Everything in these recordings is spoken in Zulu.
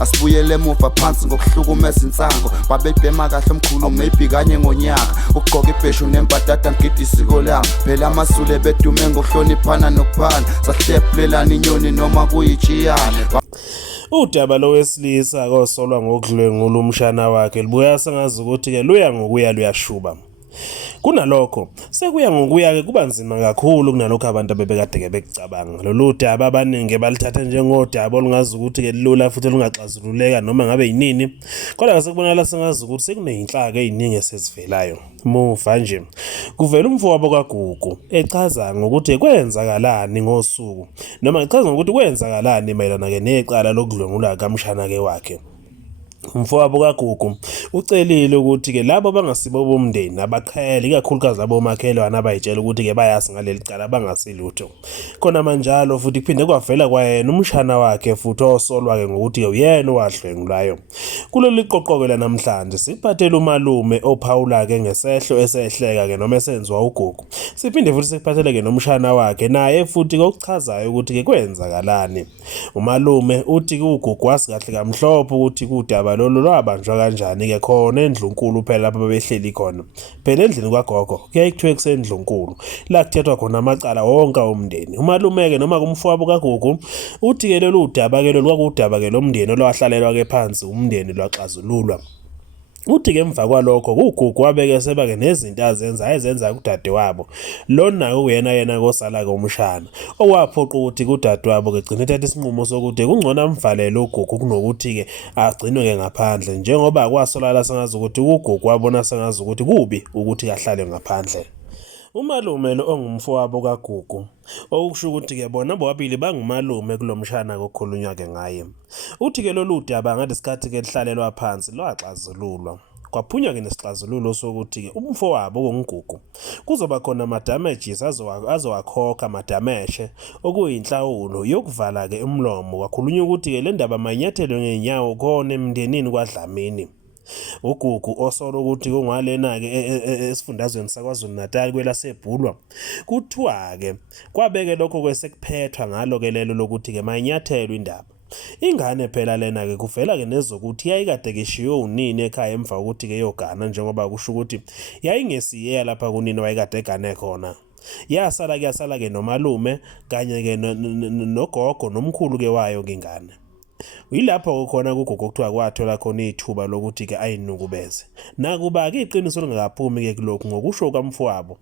Asibuyele emuva phansi ngokuhlukumeza insango babebhema kahle omkhulu maybe kanye ngonyaka ugqoka ibheshu nembadada ngidi isiko lami phela amasule bedume ngokuhloniphana nokuphana sahlephulelana inyoni noma kuyijiyane. Udaba lowesilisa kosolwa ngokudlwengula umshana wakhe libuya sengazi ukuthi-ke luya ngokuya luyashuba. Kunalokho sekuya ngokuya-ke kuba nzima kakhulu kunalokho abantu abebekade-ke bekucabanga. Lolu daba abaningi balithatha njengodaba olungazi ukuthi-ke lula futhi lungaxazululeka noma ngabe yinini, kodwa sekubonakala sengazi ukuthi sekuney'nhlaka ey'ningi esezivelayo. Muva nje kuvela umfowabo kaGugu echaza ngokuthi kwenzakalani ngosuku noma echaza ngokuthi kwenzakalani mayelana-ke necala lokudlwengula kamshana-ke wakhe. Umfowabo kaGugu ucelile ukuthi-ke labo bangasibo bomndeni abaqhele ikakhulukazi abomakhelwane abayitshela ukuthi-ke bayazi ngaleli cala bangasilutho. Khona manjalo futhi kuphinde kwavela kwayena umshana wakhe futhi osolwa-ke ngokuthi-ke uyena owadlwengulayo. Kuleli qoqo-ke namhlanje siphathele umalume ophawula-ke ngesehlo esehleka-ke noma esenziwa uGugu. Siphinde futhi sikuphathele-ke nomshana wakhe naye futhi okuchazayo ukuthi-ke kwenzakalani. Umalume uthi uGugu wazi kahle kamhlophe ukuthi kudaba lolu lwabanjwa kanjani-ke khona eNdlunkulu phela lapho bebehleli khona. Phela endlini kwagogo kuyaye kuthiwe kuseNdlunkulu la kuthethwa khona amacala wonke omndeni. Umalume-ke noma kumfowabo kaGugu uthi-ke lolu daba-ke lolu kwakudaba-ke lomndeni olwahlalelwa-ke phansi umndeni lwaxazululwa. Uthi-ke emva kwalokho uGugu wabeke seba-ke nezinto azenza kudade wabo lona uyena kosala-ke umshana okwaphoqa ukuthi kudade wabo-ke gcina ethatha isinqumo sokuthi kungcono amvalele uGugu kunokuthi-ke agcinwe-ke ngaphandle njengoba kwasolakala sengazi ukuthi uGugu wabona sengazi ukuthi kubi ukuthi ahlale ngaphandle. Umalume lo ongumfowabo kaGugu okusho ukuthi-ke bona bobabili bangumalume kulo mshana kokhulunywa-ke ngaye. Uthi-ke lolu daba ngathi isikhathi-ke lihlalelwa phansi lwaxazululwa. Kwaphunywa-ke nesixazululo sokuthi-ke umfowabo onguGugu kuzoba khona ama-damages azowakhokha amadameshe okuyinhlawulo yokuvala-ke umlomo. Kwakhulunywa ukuthi-ke le ndaba manyathelwe ngey'nyawo khona emndenini kwaDlamini. uGugu osola ukuthi kungalena-ke esifundazweni saKwaZulu-Natal kwelaseBhulwa kuthiwa-ke kwabeke lokho kwesekuphethwa ngalo-ke lelo lokuthi-ke manyathelwe indaba. Ingane phela lena-ke kuvela-ke nezokuthi yayikade kishiwe unini ekhaya emva kokuthi-ke yogana njengoba kusho ukuthi yayingesiyeya lapha kunini wayekade egane khona. Yasala-ke nomalume kanye-ke nogogo nomkhulu-ke wayo-ke ingane. Yilapho khona kuGugu kuthiwa kwathola khona ithuba lokuthi-ke ayinukubeze. Nakuba-ke iqiniso lingakaphumi-ke kulokhu ngokusho kwamfowabo.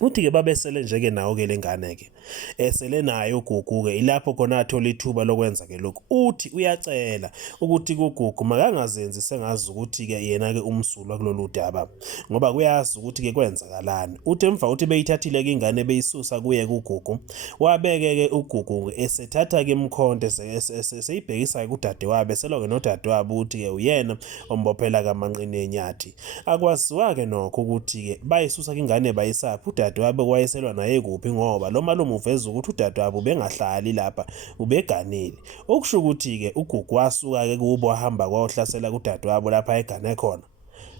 Uthi-ke babesele nje-ke nawo-ke le ngane-ke esele nayo uGugu-ke ilapho khona athola ithuba lokwenza-ke lokhu. Uthi uyacela ukuthi kuGugu makangazenzi sengazi ukuthi-ke yena-ke umsulwa kulolu daba ngoba kuyazi ukuthi-ke kwenzakalani. Uthi emva ukuthi beyithathile-ke ingane beyisusa kuye kuGugu wabeke-ke uGugu esethatha-ke imkhonto seyibhekisa-ke kudade wabo eselwa-ke nodade wabo ukuthi-ke uyena ombophela kamanqini enyathi. Akwaziwa-ke nokho ukuthi-ke bayisusa-ke ingane bayisaphi udade wabo wayeselwa naye kuphi ngoba lo malume uveza ukuthi udade wabo bengahlali lapha ubeganile. Okusho ukuthi-ke uGugu wasuka-ke kubo wahamba kwayohlasela kudade wabo lapha egane khona.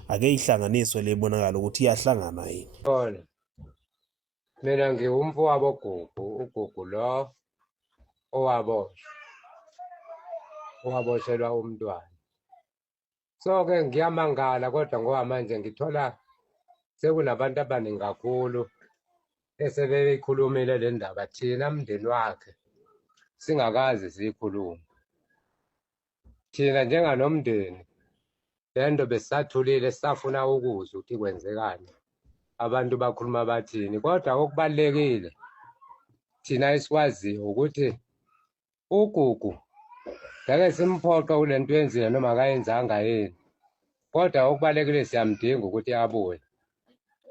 Ake ihlanganiswe lebonakala ukuthi iyahlangana yini. Mina ngiwumfowabo uGugu lo owaboshelwa umntwana. So-ke ngiyamangala kodwa ngoba manje ngithola sekunabantu abaningi kakhulu esebeyikhulumile le ndaba thina mndeni wakhe singakazi siyikhulume. Thina njenganomndeni le nto besisathulile sisafuna ukuzwa ukuthi kwenzekani, abantu bakhuluma bathini, kodwa okubalulekile thina esikwaziyo ukuthi uGugu ngeke simphoqe kule nto yenzile noma akayenzanga yini, kodwa okubalulekile siyamdinga ukuthi abuye.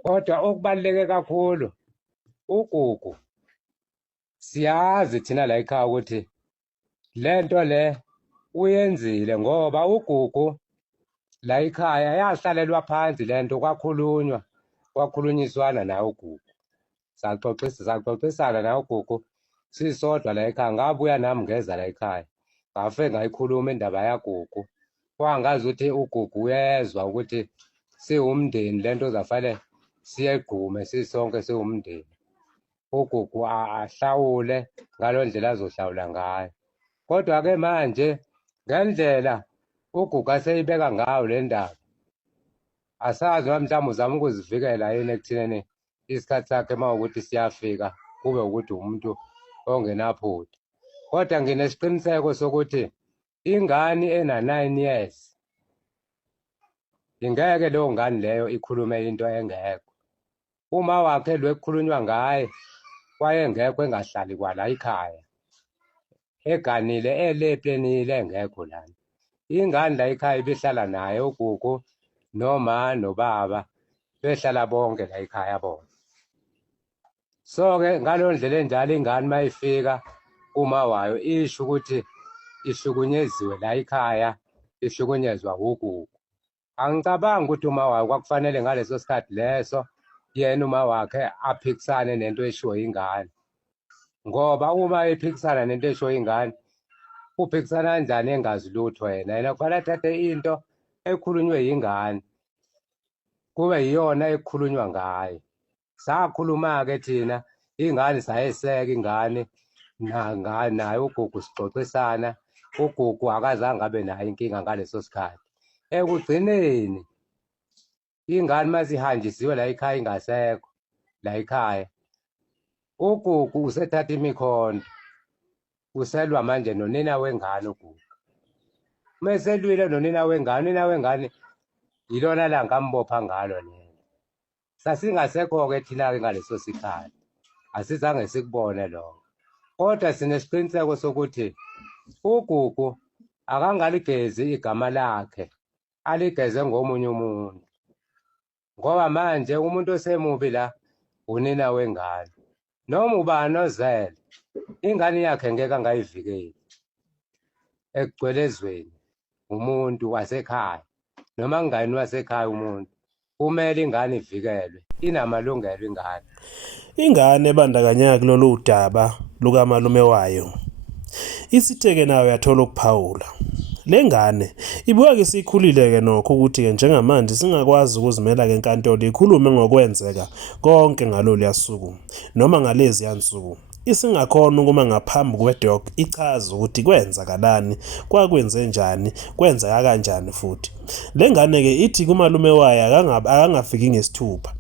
Kodwa okubaluleke kakhulu uGugu siyazi thina la ekhaya ukuthi le nto le uyenzile ngoba uGugu la ekhaya yahlalelwa phansi le nto kwakhulunyiswana naye uGugu. Saxoxisana naye uGugu sisodwa la ekhaya. Ngabuya nami ngeza la ekhaya ngafike ngayikhuluma indaba yaGugu. Kwangazi ukuthi uGugu uyezwa ukuthi siwumndeni le nto zafanele siyegqume sisonke siwumndeni. uGugu ahlawule ngalo ndlela azohlawula ngayo. Kodwa-ke manje ngendlela uGugu aseyibeka ngayo le ndaba asazi noma mhlawumbe uzama ukuzivikela yini ekuthenini isikhathi sakhe mawukuthi siyafika kube ukuthi umuntu ongenaphutha. Kodwa nginesiqiniseko sokuthi ingane ena-9 years ingeke leyo ngane leyo ikhulume into engekho. Uma wakhe lo ekukhulunywa ngaye wayengekho, engahlali kwala ekhaya, eganile eleplenile engekho lana. Ingane la ekhaya ibihlala naye uGugu noma nobaba, behlala bonke la ekhaya bona. So-ke ngaleyo ndlela enjalo ingane mayifika uma wayo isho ukuthi ihlukunyeziwe la ekhaya, ihlukunyezwa uGugu. Angicabangi ukuthi uma wayo kwakufanele ngaleso sikhathi leso yena uma wakhe aphikisane nento eshiwo ingane, ngoba uma ephikisana nento eshiwo ingane uphikisana kanjani engazi lutho yena kufanele athathe into ekhulunywe ingane kube yiyona ekukhulunywa ngayo. Sakhuluma-ke thina ingane sayeseka ingane naye uGugu sixoxisana. uGugu akazange abe nayo inkinga ngaleso sikhathi. Ekugcineni ingane masihanjisiwe la ekhaya ingasekho la ekhaya, uGugu usethatha imikhonto, uselwa manje nonina wengane uGugu. Meselwile nonina wengane yilona la ngambopha ngalo lelo. Sasingasekho-ke thina-ke ngaleso sikhathi, asizange sikubone lokho. Kodwa sinesiqiniseko sokuthi uGugu akangaligezi igama lakhe, aligeze ngomunye umuntu, ngoba manje umuntu osemubi la unina wengane. Noma ubani ozele ingane yakhe ngeke angayivikeli ekugcwelezweni umuntu wasekhaya, noma ngani wasekhaya umuntu kumele ingane ivikelwe, inamalungelo ingane. Ingane ebandakanyeka kulolu daba lukamalume wayo isitheke nayo yathola ukuphawula. Le ngane ibuka ke sikhulile-ke nokho ukuthi-ke njengamanje singakwazi ukuzimela-ke enkantolo ikhulume ngokwenzeka konke ngalolu yasuku noma ngalezi yansuku. Isingakhona ukuma ngaphambi kwedog ichaza ukuthi kwenzakalani, kwakwenze njani, kwenzeka kanjani futhi. Le ngane-ke ithi kumalume wayo akangafiki ngesithupha.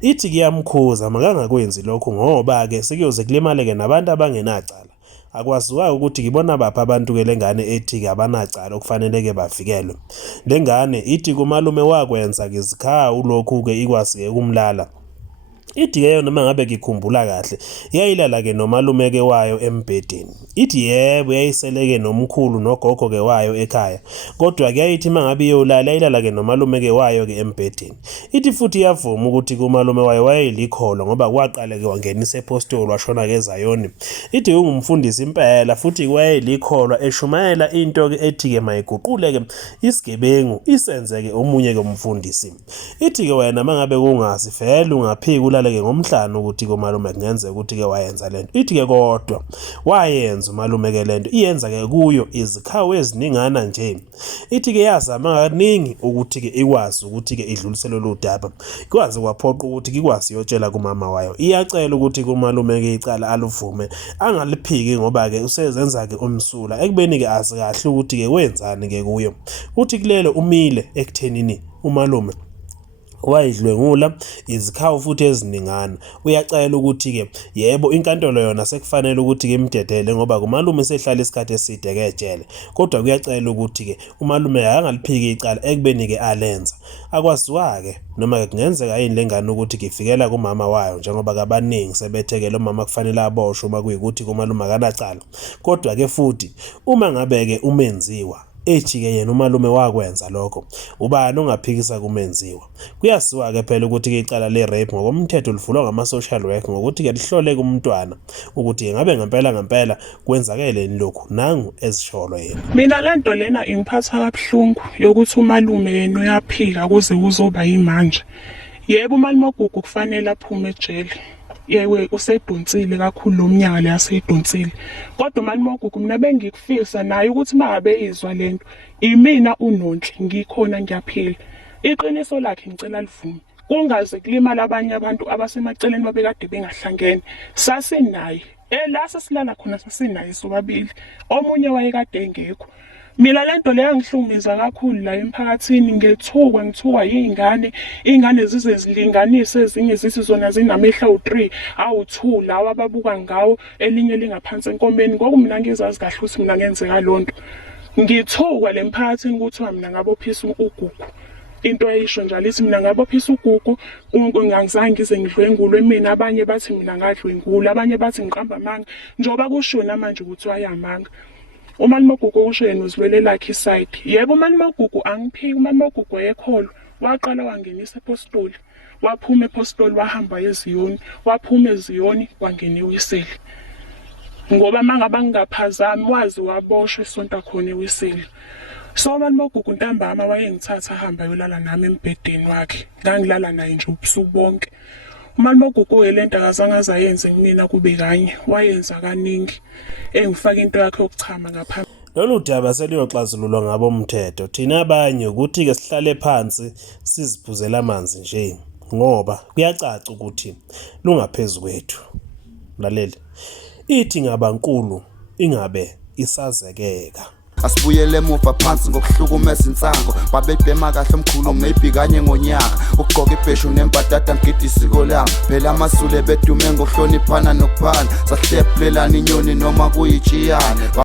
Ithi kuyamkhuza makangakwenzi lokho ngoba-ke sekuyoze kulimale-ke nabantu abangenacala. Akwaziwayo ukuthi ngibona baphi abantu-ke le ngane ethi-ke abanacala okufanele-ke bavikelwe. Le ngane ithi kumalume wakwenza-ke izikhawu lokhu-ke ikwazi-ke ukumlala. Ithi-ke yona uma ngabe ngikhumbula kahle yayilala-ke nomalume-ke wayo embhedeni. Ithi yebo yayiseleke nomkhulu nogogo-ke wayo ekhaya, kodwa-ke yayithi uma ngabe iyolala yayilala-ke nomalume-ke wayo-ke embhedeni. Ithi futhi iyavuma ukuthi kumalume wayo wayelikholo ngoba kwaqale-ke wangenisa epostoli washona-ke eZayoni. Ithi ungumfundisi impela futhi wayelikholwa eshumayela into-ke ethi-ke mayiguqule-ke isigebengu isenzeke omunye-ke umfundisi. Ithi-ke wena uma ngabe kungazi vele ungaphika ulale-ke ngomhlanu ukuthi kumalume kungenzeka ukuthi-ke wayenza lento. Ithi-ke kodwa wayenza umalume-ke lento, iyenza-ke kuyo izikhawu eziningana nje. Ithi-ke yazama kaningi ukuthi-ke ikwazi ukuthi-ke idlulise lolu daba, ikwazi kwaphoqa ukuthi ikwazi iyotshela kumama wayo. Iyacela ukuthi kumalume-ke icala aluvume angaliphiki ngoba-ke usezenza-ke umsula ekubeni-ke azi kahle ukuthi-ke wenzani-ke kuyo. Uthi kulelo umile ekuthenini umalume wayidlwengula izikhawu futhi eziningana. Uyacela ukuthi-ke yebo inkantolo yona sekufanele ukuthi-ke imdedele ngoba kumalume sehlala isikhathi eside-ke ejele, kodwa kuyacela ukuthi-ke umalume angaliphiki icala ekubeni-ke alenza. Akwaziwa-ke noma-ke kungenzeka yini le ngane ukuthi ifikela kumama wayo njengoba kabaningi sebethekele umama kufanele aboshwe uma kuyikuthi kumalume akanacala. Kodwa-ke futhi uma ngabe-ke umenziwa ethi-ke yena umalume wakwenza lokho, ubani ongaphikisa kumenziwa? Kuyasiwa-ke phela ukuthi-ke icala le-rape ngokomthetho livulwa ngama-social work ngokuthi-ke lihlole-ke umntwana ukuthi ngabe ngempela kwenzakeleni lokhu nangu ezisholwa yena. Mina lento lena ingiphatha kabuhlungu yokuthi umalume yena uyaphila kuze kuzoba yimanje. Yebo umalume waGugu kufanele aphume ejele. Yewe usedonsile kakhulu lo mnyaka le asedonsile. Kodwa umalume waGugu mina bengikufisa naye ukuthi mangabe izwa lento imina uNonhle ngikhona ngiyaphila. Iqiniso lakhe ngicela livume. Kungaze kulimala abanye abantu abasemaceleni babekade bengahlangene. Sasinaye la sesilala khona sasinaye sobabili. Omunye wayekade engekho. Mina lento leyo ngihlukumeza kakhulu la emphakathini, ngithukwa iy'ngane zize zilinganise, ezinye zithi zona zinamehlo awu-3 awu-2 lawa ababuka ngawo, elinye lingaphansi enkomeni. Ngoku mina ngizazi kahle ukuthi mina ngenzeka lonto. Ngithukwa le mphakathini kuthiwa mina ngabophisa ugugu. Into eyisho njalo ithi mina ngabophisa ugugu, ngangizange ngize ngidlwengulwe mina. Abanye bathi mina ngadlwengula, abanye bathi ngiqamba amanga, njengoba kushiwo namanje ukuthi wayamanga. uMalimogugu kusho yena uzilwele lakhe iside. Yebo, uMalimogugu angiphiki, uMalimogugu wayekholwa. Waqala wangenisa epostoli, waphuma epostoli wahamba eZiyoni, waphuma eZiyoni wangena eWeseli. Ngoba mangaba ngingaphazami wazi waboshwa isonto khona eWeseli. So uMalimogugu ntambama wayengithatha ahamba yolala nami embhedeni wakhe. Ngangilala naye nje ubusuku bonke. uMalimogugu lento akazange azayenze kumina kube kanye, wayenza kaningi. Engifaka into yakhe yokuchama ngaphambi. Lolu daba seliyoxazululwa ngabomthetho. Thina abanye ukuthi-ke sihlale phansi siziphuzela amanzi nje ngoba kuyacaca ukuthi lungaphezu kwethu. Mlaleli, ithi ngabankulu ingabe isazekeka. Asibuyele emuva phansi ngokuhlukumeza insango. Babebhema kahle omkhulu maybe kanye ngonyaka. Ukugqoka ibheshu nembadada ngigida isiko lami. Phela amasule bedume ngokuhloniphana nokuphana. Sahlephulelana inyoni noma kuyitshiyane.